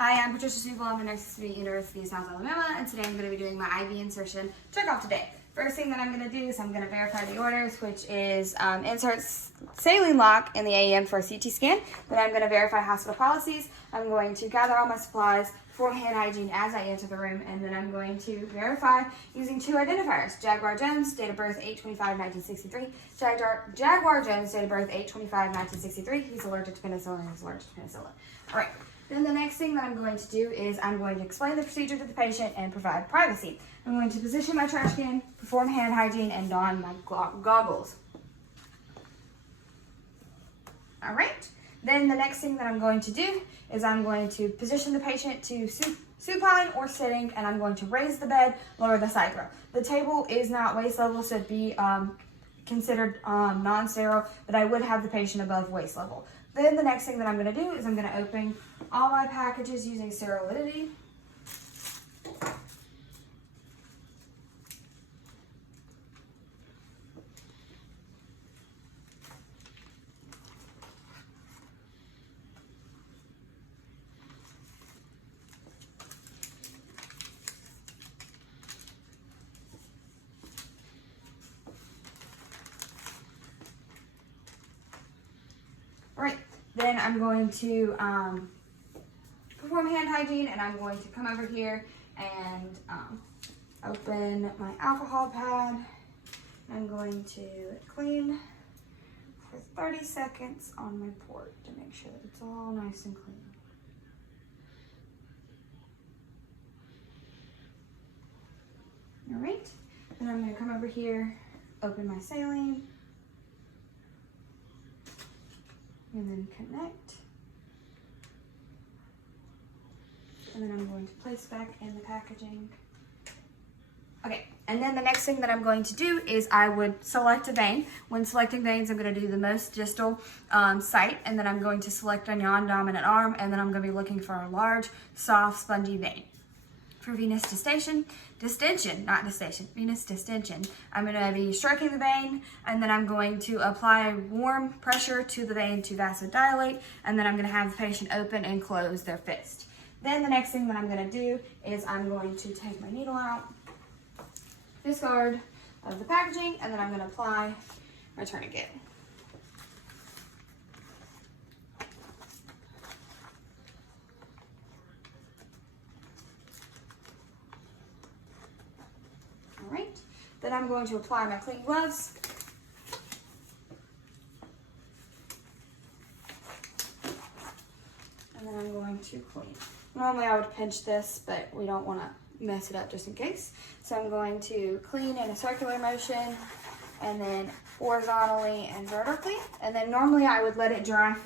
Hi, I'm Patricia Sewell. I'm a nurse at University of South Alabama, and today I'm going to be doing my IV insertion checkoff today. First thing that I'm going to do is I'm going to verify the orders, which is insert saline lock in the AEM for a CT scan. Then I'm going to verify hospital policies. I'm going to gather all my supplies, perform hand hygiene as I enter the room, and then I'm going to verify using two identifiers. Jaguar Jones, date of birth 8/25/1963. Jaguar Jones, date of birth 8/25/1963. He's allergic to penicillin. He's allergic to penicillin. All right. Then the next thing that I'm going to do is I'm going to explain the procedure to the patient and provide privacy. I'm going to position my trash can, perform hand hygiene, and don my goggles. All right. Then the next thing that I'm going to do is I'm going to position the patient to supine or sitting, and I'm going to raise the bed, lower the side throw. The table is not waist level, so it'd be considered non-sterile, but I would have the patient above waist level. Then the next thing that I'm going to do is I'm going to open all my packages using Sterility. All right, then I'm going to perform hand hygiene, and I'm going to come over here and open my alcohol pad. I'm going to clean for 30 seconds on my port to make sure that it's all nice and clean. All right, then I'm going to come over here, open my saline, and then connect. And then I'm going to place back in the packaging. Okay, and then the next thing that I'm going to do is I would select a vein. When selecting veins, I'm going to do the most distal site, and then I'm going to select a non-dominant arm, and then I'm going to be looking for a large, soft, spongy vein. For venous distension, venous distension, I'm going to be stroking the vein, and then I'm going to apply warm pressure to the vein to vasodilate, and then I'm going to have the patient open and close their fist. Then the next thing that I'm going to do is I'm going to take my needle out, discard of the packaging, and then I'm going to apply my tourniquet. All right, then I'm going to apply my clean gloves. And then I'm going to clean. Normally I would pinch this, but we don't want to mess it up just in case. So I'm going to clean in a circular motion, and then horizontally and vertically. And then normally I would let it dry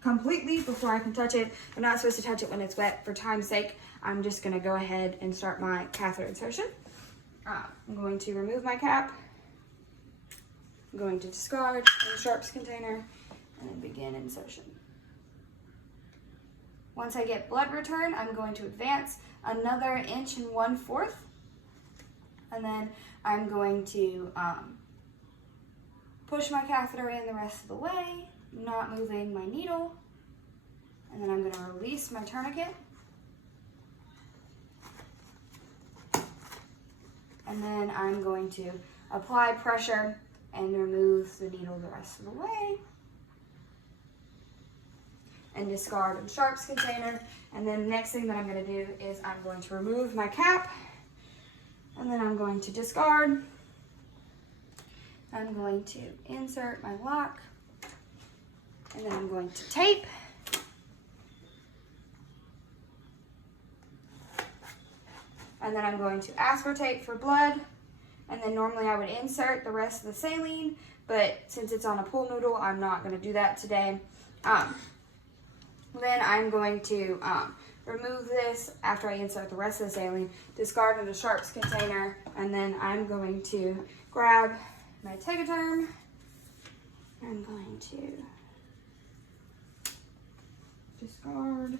completely before I can touch it. I'm not supposed to touch it when it's wet. For time's sake, I'm just going to go ahead and start my catheter insertion. I'm going to remove my cap. I'm going to discard in the sharps container and then begin insertion. Once I get blood return, I'm going to advance another 1 1/4, and then I'm going to push my catheter in the rest of the way, not moving my needle, and then I'm going to release my tourniquet, and then I'm going to apply pressure and remove the needle the rest of the way, and discard in sharps container. And then the next thing that I'm going to do is I'm going to remove my cap, and then I'm going to discard. I'm going to insert my lock, and then I'm going to tape. And then I'm going to aspartate for blood, and then normally I would insert the rest of the saline, but since it's on a pool noodle, I'm not going to do that today. Then I'm going to remove this after I insert the rest of the saline, discard in a sharps container, and then I'm going to grab my Tegaderm. I'm going to discard.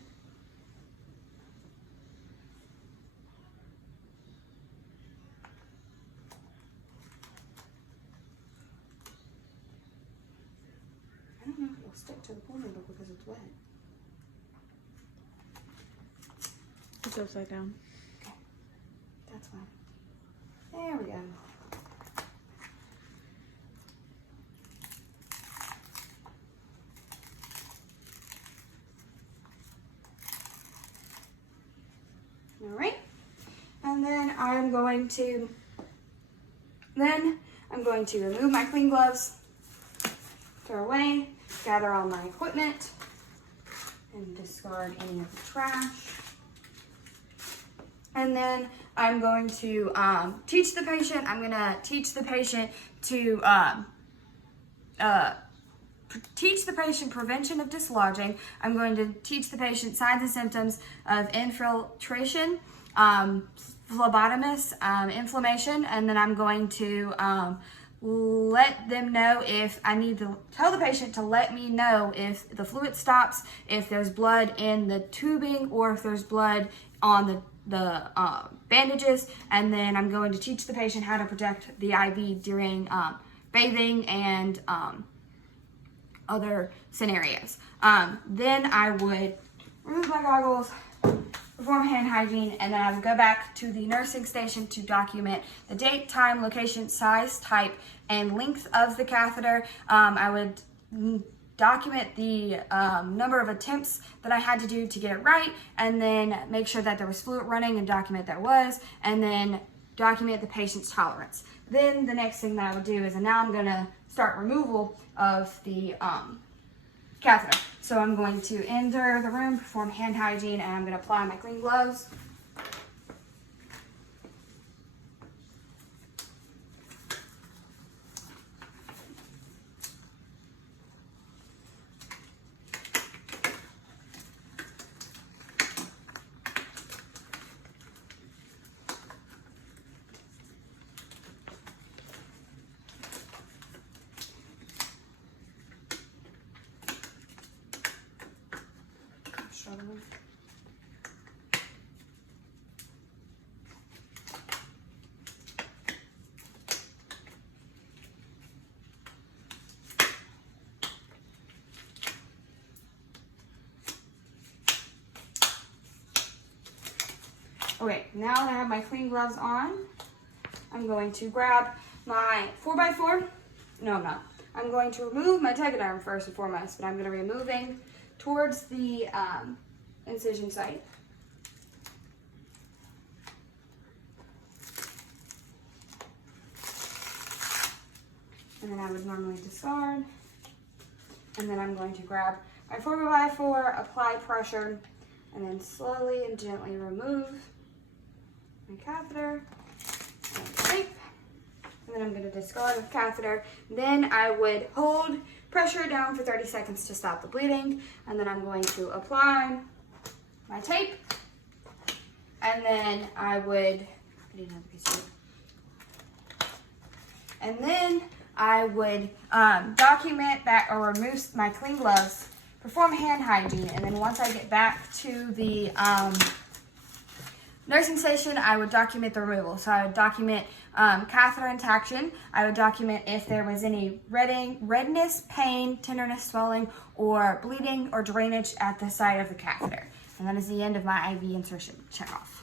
I don't know if it'll stick to the pool noodle because it's wet. It's upside down. Okay, that's fine. There we go. All right, and then I'm going to remove my clean gloves, throw away, gather all my equipment, and discard any of the trash. And then I'm going to teach the patient. I'm going to teach the patient to teach the patient prevention of dislodging. I'm going to teach the patient signs and symptoms of infiltration, phlebotomist, inflammation, and then I'm going to let them know if I need to tell the patient to let me know if the fluid stops, if there's blood in the tubing, or if there's blood on the bandages. And then I'm going to teach the patient how to protect the IV during bathing and other scenarios. Then I would remove my goggles, perform hand hygiene, and then I would go back to the nursing station to document the date, time, location, size, type, and length of the catheter. I would document the number of attempts that I had to do to get it right, and then make sure that there was fluid running and document there was, and then document the patient's tolerance. Then the next thing that I would do is, and now I'm gonna start removal of the catheter. So I'm going to enter the room, perform hand hygiene, and I'm going to apply my clean gloves. Okay, now that I have my clean gloves on, I'm going to grab my 4x4. No, I'm not. I'm going to remove my tegaderm first and foremost, but I'm going to be moving towards the incision site. And then I would normally discard. And then I'm going to grab my 4x4, apply pressure, and then slowly and gently remove my catheter and tape. And then I'm going to discard the catheter. Then I would hold pressure down for 30 seconds to stop the bleeding. And then I'm going to apply my tape. And then I would, document that or remove my clean gloves, perform hand hygiene, and then once I get back to the nursing station, I would document the removal. So I would document catheter intaction. I would document if there was any redness, pain, tenderness, swelling, or bleeding or drainage at the site of the catheter. And that is the end of my IV insertion check off.